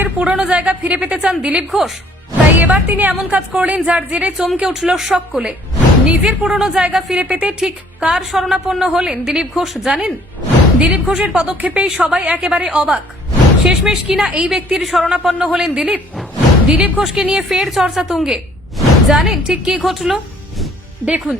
নিজের পুরনো জায়গা ফিরে পেতে চান দিলীপ ঘোষ। তাই এবার তিনি এমন কাজ করলেন যার জেরে চমকে উঠল সকলে। নিজের পুরনো জায়গা ফিরে পেতে ঠিক কার শরণাপন্ন হলেন দিলীপ ঘোষ জানেন? দিলীপ ঘোষের পদক্ষেপেই সবাই একেবারে অবাক। শেষমেশ কিনা এই ব্যক্তির শরণাপন্ন হলেন দিলীপ। দিলীপ ঘোষকে নিয়ে ফের চর্চা তুঙ্গে। জানেন ঠিক কি ঘটল? দেখুন,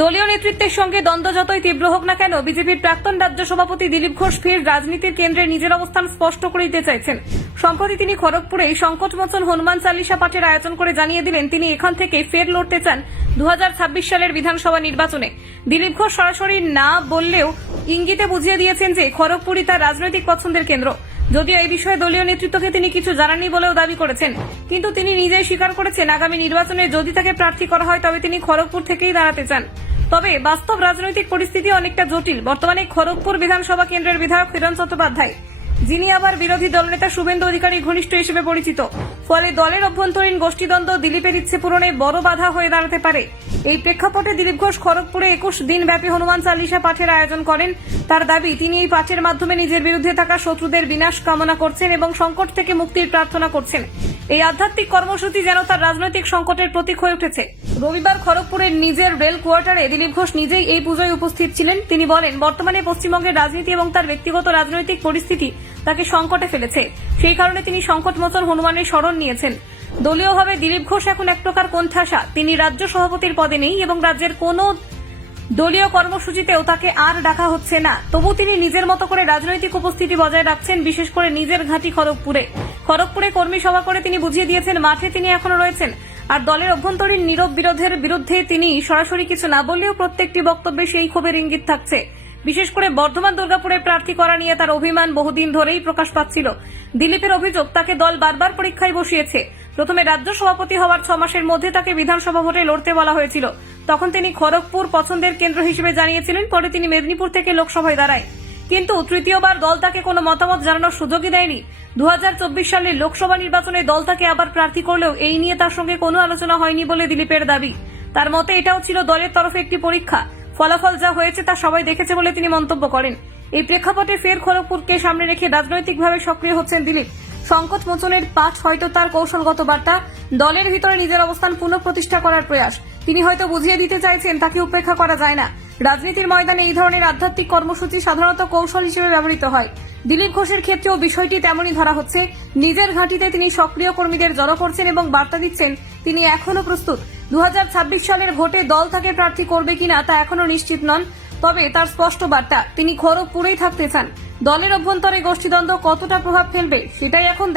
দলীয় নেতৃত্বের সঙ্গে দ্বন্দ্ব যতই তীব্র হোক না কেন, বিজেপির প্রাক্তন রাজ্য সভাপতি দিলীপ ঘোষ ফের রাজনীতির কেন্দ্রে নিজের অবস্থান স্পষ্ট করে দিতে চাইছেন। সম্প্রতি তিনি খড়গপুরে সংকটমোচন হনুমান চালিসা পাঠের আয়োজন করে জানিয়ে দিলেন তিনি এখান থেকে ফের লড়তে চান 2026 সালের বিধানসভা নির্বাচনে। দিলীপ ঘোষ সরাসরি না বললেও ইঙ্গিতে বুঝিয়ে দিয়েছেন যে খড়গপুরই তার রাজনৈতিক পছন্দের কেন্দ্র। যদিও এই বিষয়ে দলীয় নেতৃত্বকে তিনি কিছু জানাননি বলেও দাবি করেছেন, কিন্তু তিনি নিজেই স্বীকার করেছেন আগামী নির্বাচনে যদি তাকে প্রার্থী করা হয় তবে তিনি খড়গপুর থেকেই দাঁড়াতে চান। তবে বাস্তব রাজনৈতিক পরিস্থিতি অনেকটা জটিল। বর্তমানে খড়গপুর বিধানসভা কেন্দ্রের বিধায়ক হিরণ চট্টোপাধ্যায়, যিনি আবার বিরোধী দলনেতা শুভেন্দু অধিকারীর ঘনিষ্ঠ হিসেবে পরিচিত। ফলে দলের অভ্যন্তরীণ গোষ্ঠীদ্বন্দ্ব দিলীপের ইচ্ছে পূরণে বড় বাধা হয়ে দাঁড়াতে পারে। এই প্রেক্ষাপটে দিলীপ ঘোষ খড়গপুরে 21 দিন ব্যাপী হনুমান চালিসা পাঠের আয়োজন করেন। তার দাবি, তিনি এই পাঠের মাধ্যমে নিজের বিরুদ্ধে থাকা শত্রুদের বিনাশ কামনা করছেন এবং সংকট থেকে মুক্তির প্রার্থনা করছেন। এই আধ্যাত্মিক কর্মসূচি যেন তার রাজনৈতিক সংকটের প্রতীক হয়ে উঠেছে। রবিবার খড়গপুরের নিজের রেল কোয়ার্টারে দিলীপ ঘোষ নিজেই এই পুজোয় উপস্থিত ছিলেন। তিনি বলেন, বর্তমানে পশ্চিমবঙ্গের রাজনীতি এবং তার ব্যক্তিগত রাজনৈতিক পরিস্থিতি তাকে সংকটে ফেলেছে। সেই কারণে তিনি সংকটমোচন হনুমানের শরণ নিয়েছেন। দলীয়ভাবে দিলীপ ঘোষ এখন এক প্রকার কোণঠাসা। তিনি রাজ্য সভাপতির পদে নেই এবং রাজ্যের কোনো দলীয় কর্মসূচিতেও তাকে আর ডাকা হচ্ছে না। তবু তিনি নিজের মতো করে রাজনৈতিক উপস্থিতি বজায় রাখছেন, বিশেষ করে নিজের ঘাঁটি খড়গপুরে কর্মী সভা করে তিনি বুঝিয়ে দিয়েছেন মাঠে তিনি এখনো রয়েছেন। আর দলের অভ্যন্তরীণ নীরব বিরোধের বিরুদ্ধে তিনি সরাসরি কিছু না বললেও প্রত্যেকটি বক্তব্যে সেই ক্ষোভের ইঙ্গিত থাকছে। বিশেষ করে বর্ধমান দুর্গাপুরে প্রার্থী করা নিয়ে তার অভিমান বহুদিন ধরেই প্রকাশ পাচ্ছিল। দিলীপের অভিযোগ, তাকে দল বারবার পরীক্ষায় বসিয়েছে। প্রথমে রাজ্য সভাপতি হওয়ার 6 মাসের মধ্যে তাকে বিধানসভা ভোটে লড়তে বলা হয়েছিল। তখন তিনি খড়গপুর পছন্দের কেন্দ্র হিসেবে জানিয়েছিলেন। পরে তিনি মেদিনীপুর থেকে লোকসভায় দাঁড়ায়, কিন্তু তৃতীয়বার দল তাকে কোনো মতামত জানানোর সুযোগই দেয়নি। 2024 সালের লোকসভা নির্বাচনে দল তাকে আবার প্রার্থী করলেও এই নিয়ে তার সঙ্গে কোনো আলোচনা হয়নি বলে দিলীপের দাবি। তার মতে এটাও ছিল দলের তরফে একটি পরীক্ষা। ফলাফল যা হয়েছে তা সবাই দেখেছে বলে তিনি মন্তব্য করেন। এই প্রেক্ষাপটে ফের খড়গপুরকে সামনে রেখে রাজনৈতিকভাবে সক্রিয় হচ্ছেন দিলীপ। সংকট মোচনের পাঠ হয়তো তার কৌশলগত বার্তা, দলের ভিতরে নিজের অবস্থান পুনঃপ্রতিষ্ঠা করার প্রয়াস। তিনি হয়তো বুঝিয়ে দিতে চাইছেন তাকে উপেক্ষা করা যায় না। রাজনীতির ময়দানে এই ধরনের আধ্যাত্মিক কর্মসূচি সাধারণত কৌশল হিসেবে ব্যবহৃত হয়। দিলীপ ঘোষের ক্ষেত্রেও বিষয়টি তেমনই ধরা হচ্ছে। নিজের ঘাঁটিতে তিনি সক্রিয় কর্মীদের জড়ো করছেন এবং বার্তা দিচ্ছেন তিনি এখনো প্রস্তুত। 2026 সালের ভোটে দল তাকে প্রার্থী করবে কিনা তা এখনো নিশ্চিত নন। তবে তার স্পষ্ট বার্তা, তিনি খড়গপুরেই থাকতে চান। দলের অভ্যন্তরে গোষ্ঠীদ্বন্দ্ব কতটা প্রভাব ফেলবে সেটাই এখন